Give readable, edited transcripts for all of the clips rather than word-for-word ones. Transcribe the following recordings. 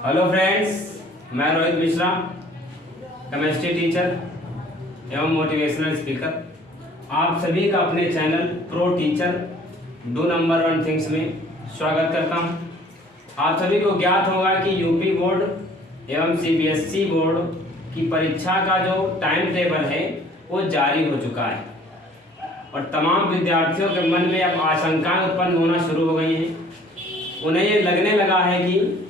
Hello friends, मैं Rohit Mishra, chemistry teacher एवं motivational speaker. आप सभी का अपने channel pro teacher do number 1 things में स्वागत करता हूं। आप सभी को ज्ञात होगा कि यूपी बोर्ड एवं सीबीएसई बोर्ड की परीक्षा का जो टाइम टेबल है वो जारी हो चुका है और तमाम विद्यार्थियों के मन में अब आशंकाएं उत्पन्न होना शुरू हो गई हैं। उन्हें ये लगने लगा है कि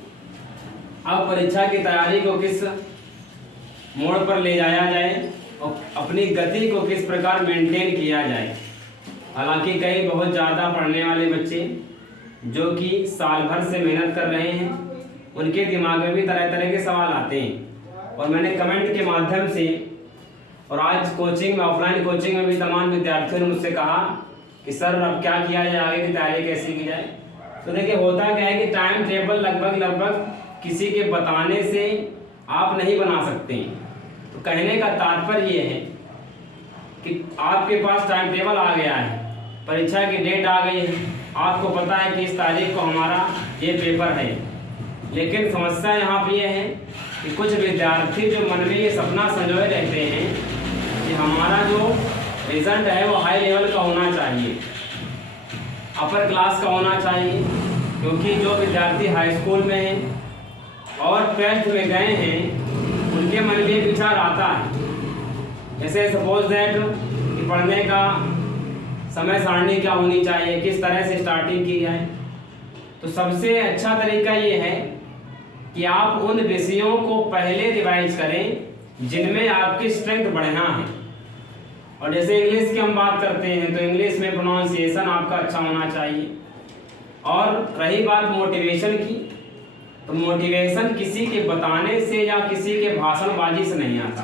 अब परीक्षा की तैयारी को किस मोड़ पर ले जाया जाए और अपनी गति को किस प्रकार मेंटेन किया जाए। हालांकि कई बहुत ज़्यादा पढ़ने वाले बच्चे जो कि साल भर से मेहनत कर रहे हैं, उनके दिमाग में भी तरह तरह के सवाल आते हैं और मैंने कमेंट के माध्यम से और आज कोचिंग में, ऑफलाइन कोचिंग में भी तमाम विद्यार्थियों ने मुझसे कहा कि सर अब क्या किया जाए, आगे की तैयारी कैसे की जाए। तो देखिए, होता क्या है कि टाइम टेबल लगभग किसी के बताने से आप नहीं बना सकते। तो कहने का तात्पर्य ये है कि आपके पास टाइम टेबल आ गया है, परीक्षा की डेट आ गई है, आपको पता है कि इस तारीख को हमारा ये पेपर है। लेकिन समस्या यहाँ पे ये है कि कुछ विद्यार्थी जो मन में ये सपना संजोए रहते हैं कि हमारा जो रिजल्ट है वो हाई लेवल का होना चाहिए, अपर क्लास का होना चाहिए। क्योंकि जो विद्यार्थी हाई स्कूल में हैं और 12th में गए हैं, उनके मन में एक विचार आता है, जैसे सपोज दैट कि पढ़ने का समय सारणी क्या होनी चाहिए, किस तरह से स्टार्टिंग की जाए। तो सबसे अच्छा तरीका ये है कि आप उन विषयों को पहले रिवाइज करें जिनमें आपकी स्ट्रेंथ बढ़िया है। और जैसे इंग्लिश की हम बात करते हैं तो इंग्लिश में प्रोनाउंसिएशन आपका अच्छा होना चाहिए। और रही बात मोटिवेशन की, तो मोटिवेशन किसी के बताने से या किसी के भाषणबाजी से नहीं आता।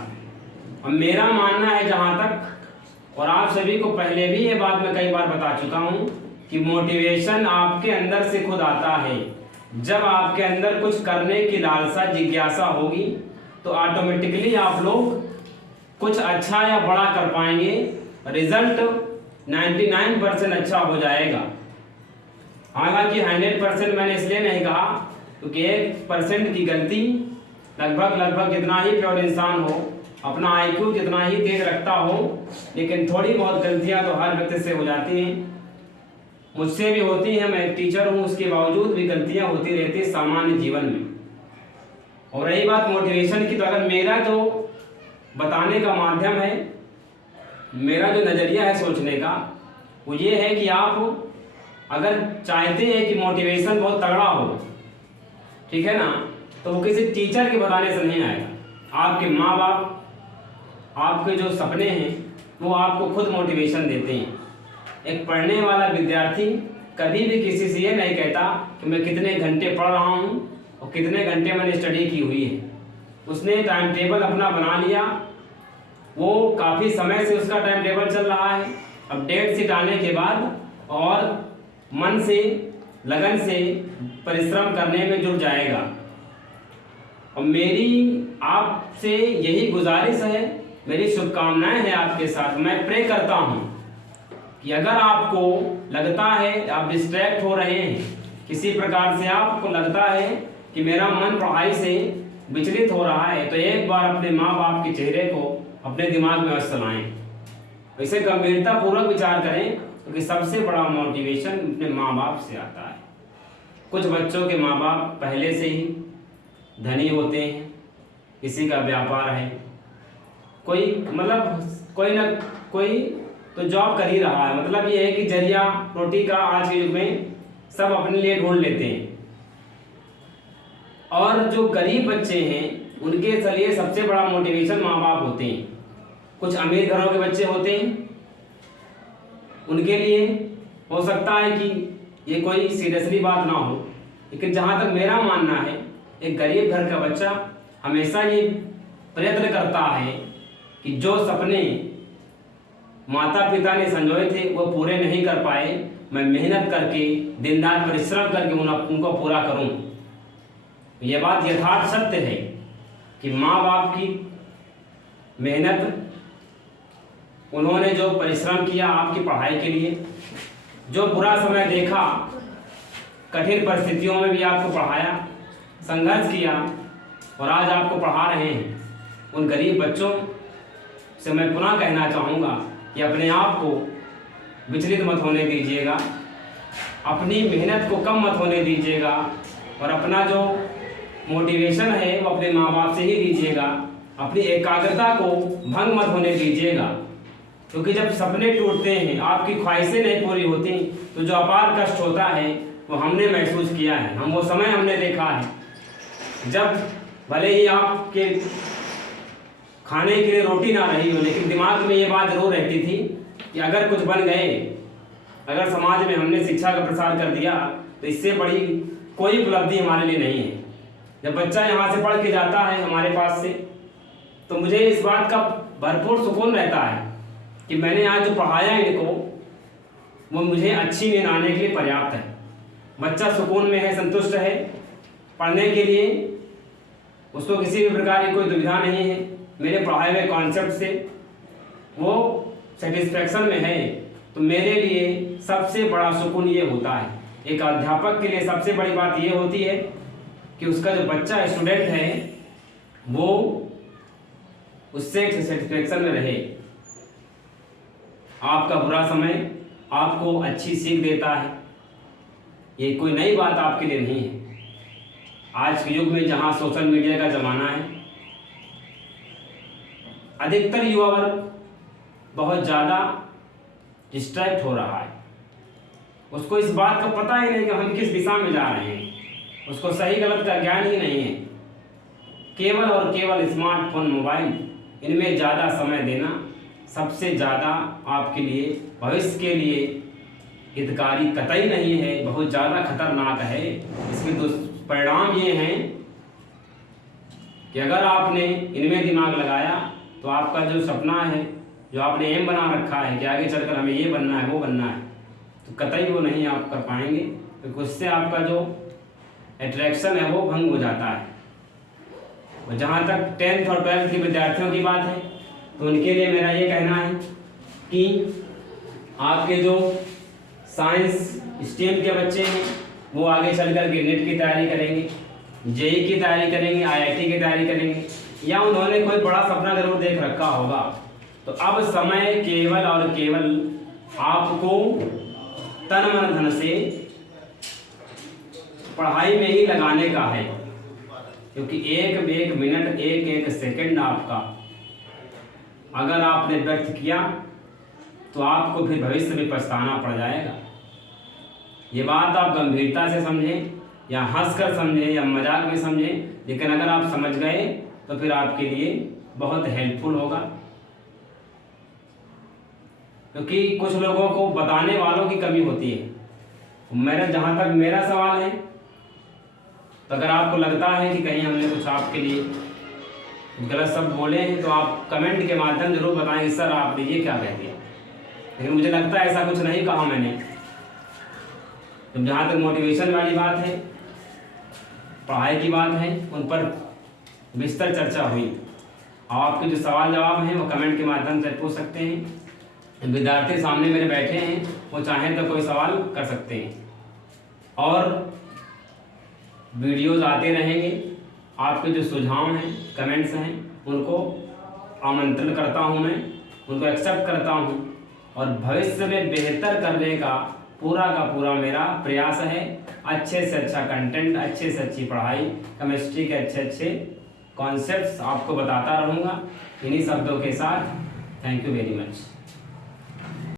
अब मेरा मानना है जहाँ तक, और आप सभी को पहले भी ये बात मैं कई बार बता चुका हूँ कि मोटिवेशन आपके अंदर से खुद आता है। जब आपके अंदर कुछ करने की लालसा, जिज्ञासा होगी तो ऑटोमेटिकली आप लोग कुछ अच्छा या बड़ा कर पाएंगे, रिजल्ट 99% अच्छा हो जाएगा। हालांकि 100% मैंने इसलिए नहीं कहा क्योंकि 1% की गलती लगभग जितना ही प्योर इंसान हो, अपना IQ जितना ही तेज रखता हो, लेकिन थोड़ी बहुत गलतियां तो हर व्यक्ति से हो जाती हैं, मुझसे भी होती हैं। मैं एक टीचर हूं, उसके बावजूद भी गलतियां होती रहती है सामान्य जीवन में। और रही बात मोटिवेशन की, तो अगर मेरा जो बताने का माध्यम है, मेरा जो नज़रिया है सोचने का, वो ये है कि आप अगर चाहते हैं कि मोटिवेशन बहुत तगड़ा हो, ठीक है ना, तो वो किसी टीचर के बताने से नहीं आएगा। आपके माँ बाप, आपके जो सपने हैं वो आपको खुद मोटिवेशन देते हैं। एक पढ़ने वाला विद्यार्थी कभी भी किसी से ये नहीं कहता कि मैं कितने घंटे पढ़ रहा हूँ और कितने घंटे मैंने स्टडी की हुई है। उसने टाइम टेबल अपना बना लिया, वो काफ़ी समय से उसका टाइम टेबल चल रहा है। अब डेट शीट आने के बाद और मन से, लगन से परिश्रम करने में जुट जाएगा। और मेरी आपसे यही गुजारिश है, मेरी शुभकामनाएं हैं आपके साथ। मैं प्रे करता हूं कि अगर आपको लगता है आप डिस्ट्रैक्ट हो रहे हैं, किसी प्रकार से आपको लगता है कि मेरा मन पढ़ाई से विचलित हो रहा है, तो एक बार अपने माँ बाप के चेहरे को अपने दिमाग में अवश्य लाएं। वैसे गंभीरता पूर्वक विचार करें, क्योंकि सबसे बड़ा मोटिवेशन अपने माँ बाप से आता है। कुछ बच्चों के माँ बाप पहले से ही धनी होते हैं, किसी का व्यापार है, कोई कोई ना कोई तो जॉब कर ही रहा है। मतलब ये है कि जरिया रोटी का आज के युग में सब अपने लिए ढूंढ लेते हैं। और जो गरीब बच्चे हैं उनके लिए सबसे बड़ा मोटिवेशन माँ बाप होते हैं। कुछ अमीर घरों के बच्चे होते हैं, उनके लिए हो सकता है कि ये कोई सीरियसली बात ना हो, लेकिन जहाँ तक मेरा मानना है, एक गरीब घर का बच्चा हमेशा ये प्रयत्न करता है कि जो सपने माता पिता ने संजोए थे वो पूरे नहीं कर पाए, मैं मेहनत करके, दिन रात परिश्रम करके उनको पूरा करूं। ये बात यथार्थ सत्य है कि माँ बाप की मेहनत, उन्होंने जो परिश्रम किया आपकी पढ़ाई के लिए, जो बुरा समय देखा, कठिन परिस्थितियों में भी आपको पढ़ाया, संघर्ष किया और आज आपको पढ़ा रहे हैं, उन गरीब बच्चों से मैं पुनः कहना चाहूँगा कि अपने आप को विचलित मत होने दीजिएगा, अपनी मेहनत को कम मत होने दीजिएगा और अपना जो मोटिवेशन है वो अपने माँ बाप से ही लीजिएगा। अपनी एकाग्रता को भंग मत होने दीजिएगा, क्योंकि जब सपने टूटते हैं, आपकी ख्वाहिशें नहीं पूरी होती, तो जो अपार कष्ट होता है वो हमने महसूस किया है। हम वो समय हमने देखा है जब भले ही आपके खाने के लिए रोटी ना रही हो, लेकिन दिमाग में ये बात जरूर रहती थी कि अगर कुछ बन गए, अगर समाज में हमने शिक्षा का प्रसार कर दिया तो इससे बड़ी कोई उपलब्धि हमारे लिए नहीं है। जब बच्चा यहाँ से पढ़ के जाता है हमारे पास से, तो मुझे इस बात का भरपूर सुकून रहता है कि मैंने आज जो पढ़ाया इनको वो मुझे अच्छी नींद आने के लिए पर्याप्त है। बच्चा सुकून में है, संतुष्ट है पढ़ने के लिए, उसको किसी भी प्रकार की कोई दुविधा नहीं है। मेरे पढ़ाए हुए कॉन्सेप्ट से वो सेटिस्फेक्शन में है, तो मेरे लिए सबसे बड़ा सुकून ये होता है। एक अध्यापक के लिए सबसे बड़ी बात ये होती है कि उसका जो बच्चा स्टूडेंट है वो उससे सेटिस्फेक्शन में रहे। आपका बुरा समय आपको अच्छी सीख देता है, ये कोई नई बात आपके लिए नहीं है। आज के युग में जहाँ सोशल मीडिया का ज़माना है, अधिकतर युवा वर्ग बहुत ज़्यादा डिस्ट्रैक्ट हो रहा है। उसको इस बात का पता ही नहीं कि हम किस दिशा में जा रहे हैं, उसको सही गलत का ज्ञान ही नहीं है। केवल और केवल स्मार्टफोन, मोबाइल, इनमें ज़्यादा समय देना सबसे ज़्यादा आपके लिए, भविष्य के लिए हितकारी कतई नहीं है, बहुत ज़्यादा खतरनाक है। इसके दुष्परिणाम ये हैं कि अगर आपने इनमें दिमाग लगाया तो आपका जो सपना है, जो आपने एम बना रखा है कि आगे चलकर हमें ये बनना है, वो बनना है, तो कतई वो नहीं आप कर पाएंगे, क्योंकि उससे आपका जो अट्रैक्शन है वो भंग हो जाता है। और जहाँ तक 10th और 12th के विद्यार्थियों की बात है, तो उनके लिए मेरा ये कहना है कि आपके जो साइंस स्ट्रीम के बच्चे हैं वो आगे चल कर के नेट की तैयारी करेंगे, जेई की तैयारी करेंगे, आईआईटी की तैयारी करेंगे, या उन्होंने कोई बड़ा सपना जरूर देख रखा होगा। तो अब समय केवल और केवल आपको तन मन धन से पढ़ाई में ही लगाने का है, क्योंकि एक एक मिनट, एक एक सेकंड आपका अगर आपने व्यर्थ किया तो आपको फिर भविष्य में पछताना पड़ जाएगा। ये बात आप गंभीरता से समझें या हंसकर समझें या मजाक में समझें, लेकिन अगर आप समझ गए तो फिर आपके लिए बहुत हेल्पफुल होगा। क्योंकि कुछ लोगों को बताने वालों की कमी होती है। जहाँ तक मेरा सवाल है, तो अगर आपको लगता है कि कहीं हमने कुछ आपके लिए गलत शब्द बोले हैं तो आप कमेंट के माध्यम जरूर बताएं, सर आपने ये क्या कह दिया। लेकिन मुझे लगता है ऐसा कुछ नहीं कहा मैंने। तो जहाँ तक मोटिवेशन वाली बात है, पढ़ाई की बात है, उन पर विस्तार चर्चा हुई। आपके जो सवाल जवाब हैं वो कमेंट के माध्यम से पूछ सकते हैं। विद्यार्थी सामने मेरे बैठे हैं, वो चाहें तो कोई सवाल कर सकते हैं। और वीडियोज़ आते रहेंगे। आपके जो सुझाव हैं, कमेंट्स हैं, उनको आमंत्रण करता हूं मैं, उनको एक्सेप्ट करता हूं और भविष्य में बेहतर करने का पूरा मेरा प्रयास है। अच्छे से अच्छा कंटेंट, अच्छे से अच्छी पढ़ाई, केमिस्ट्री के अच्छे कॉन्सेप्ट्स आपको बताता रहूँगा। इन्हीं शब्दों के साथ थैंक यू वेरी मच।